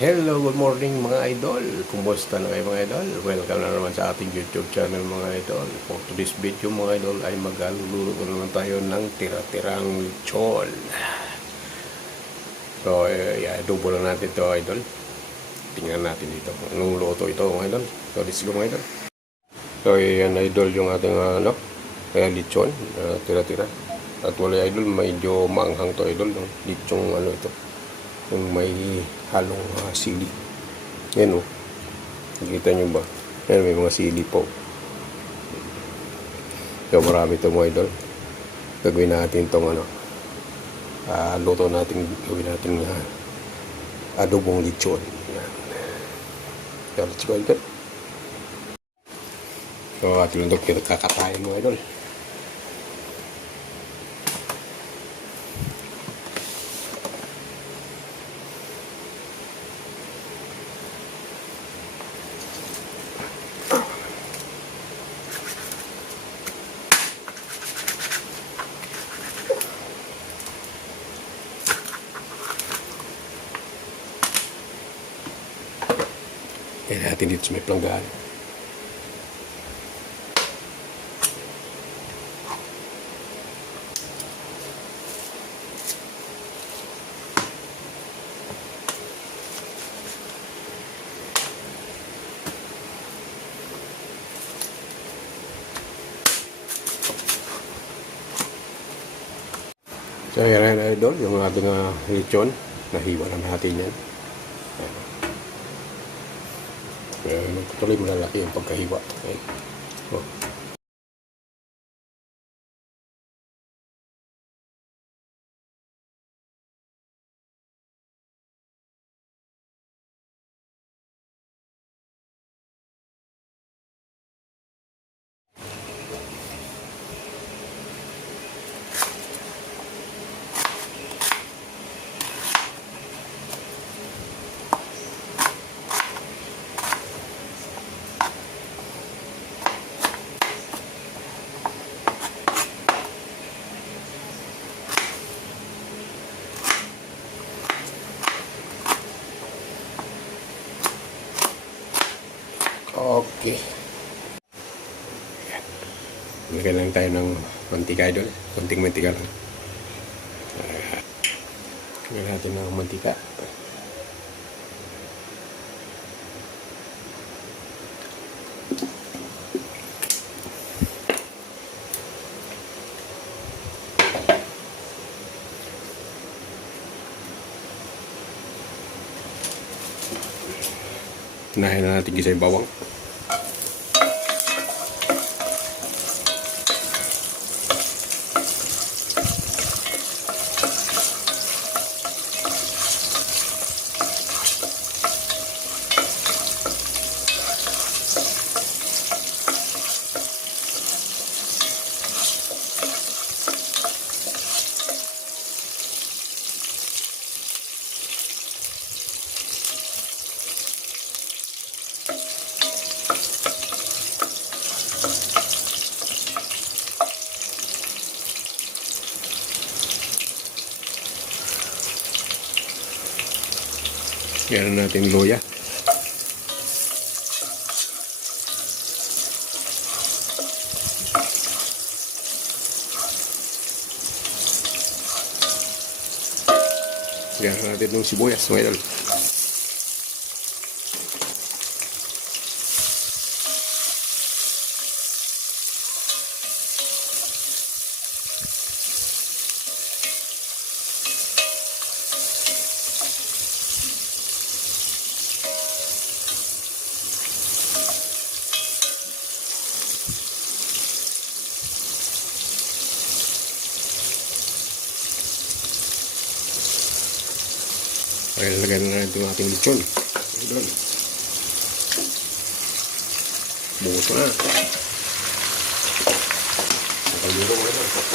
Hello, good morning mga idol. Kumusta na kayo mga idol? Welcome na naman sa ating YouTube channel mga idol. For today's video mga idol ay magluluto naman tayo ng tira-tirang lechon. So, adobo lang natin ito idol. Tingnan natin dito. Anong luto ito mga idol? So, let's go mga idol. So, yan idol yung ating lechon. Tira-tira. Actually idol, medyo maanghang to idol. Lechong ito. Yung may halong sili. Yan o. Nakita nyo ba? Yan, may mga sili po. So, marami ito mga idol. Gagawin natin itong luto natin, gawin natin adobong lechon. Yan. So, let's go idol. So, atin lang ito kakatayin mga idol. Kaya natin dito sa may planggaan. So, yan na idol, yung ating lechon. Nahiwa na natin yan. Tuloy malalaki yung pagkahiwa. Okay. Oh. Okay. Lagyan lang tayo ng mantika idol. Kunting mantika lang. Lagyan natin ng mantika. Unahin na natin gisa yung bawang. Yan natin luya. Yan natin ng sibuyas, mga idol. Kaya lagyan na natin yung ating lechon. Doon. Buhos na. Nakaligo mo ito.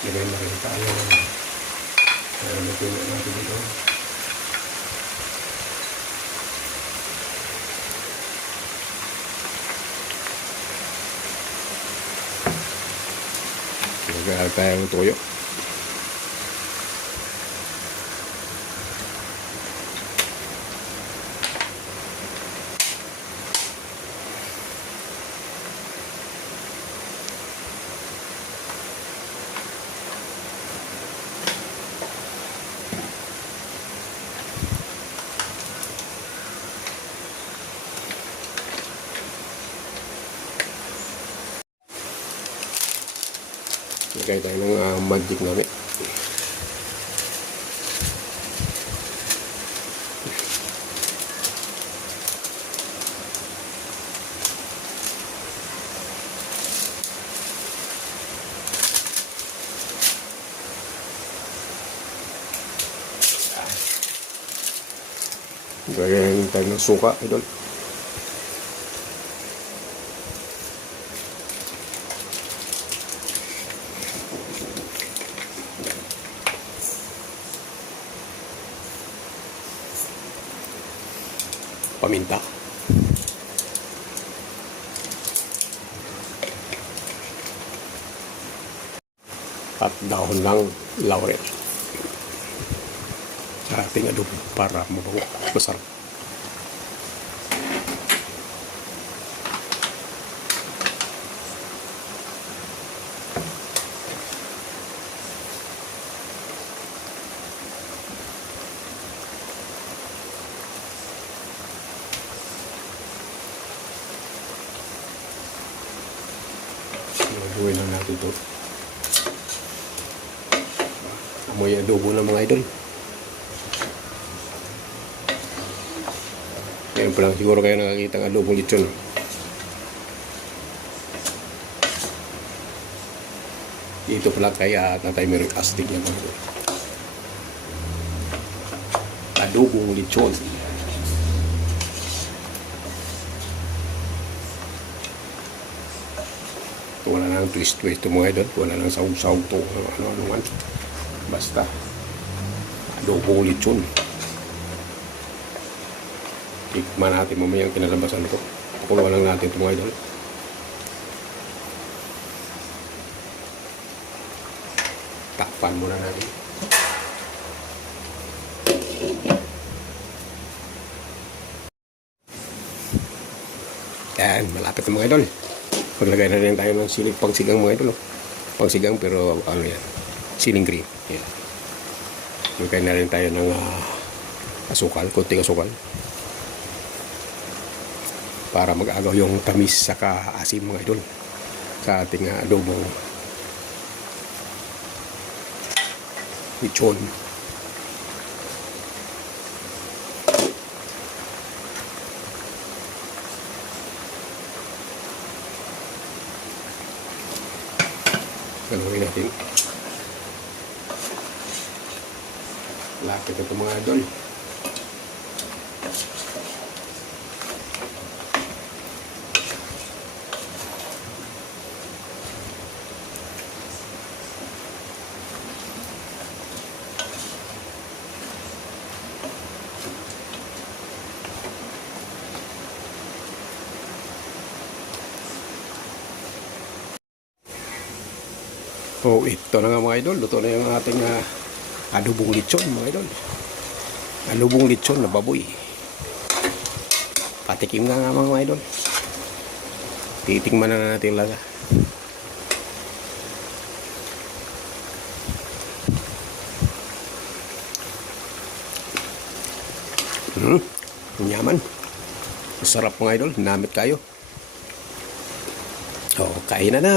Lagay na rin tayo. Lagay natin dito. Lagay tayo ng toyo. Lagay tayo ng magic namin. Lagyan tayo ng suka, idol. Paminta. At dahon ng laurel sa ating adobo para mabango, masarap. Buhay lang natin ito. Amoy adobo ng mga idol. Ngayon pa lang siguro kayo nakakita ng adobong lechon. Dito pala kaya Tatay Meron astig niya mga idol. Adobong lechon. Wala nang twist-twist mga idol. Wala nang sawag-sawag to. Ano man. Basta adobong lechon. Tikman natin mamaya ang kinalabasan ko. Pakuluan lang natin ito mga idol. Takpan muna natin. Yan, malapit na mga idol. Paglagay na rin tayo ng siling pangsigang mga idol. Pangsigang pero ano yan, siling green. Yan. Paglagay na rin tayo ng asukal, konting asukal. Para mag-agaw yung tamis saka asim mga idol sa ating adobong lechon. Galuhin natin. Lapit ito mga idol. Oh, ito na nga mga idol. Luto na yung ating adobong lechon mga idol. Adobong lechon na baboy. Patikim nga mga idol. Titikman na natin lasa. Yaman. Masarap mga idol. Namit kayo. Oh, kain na na.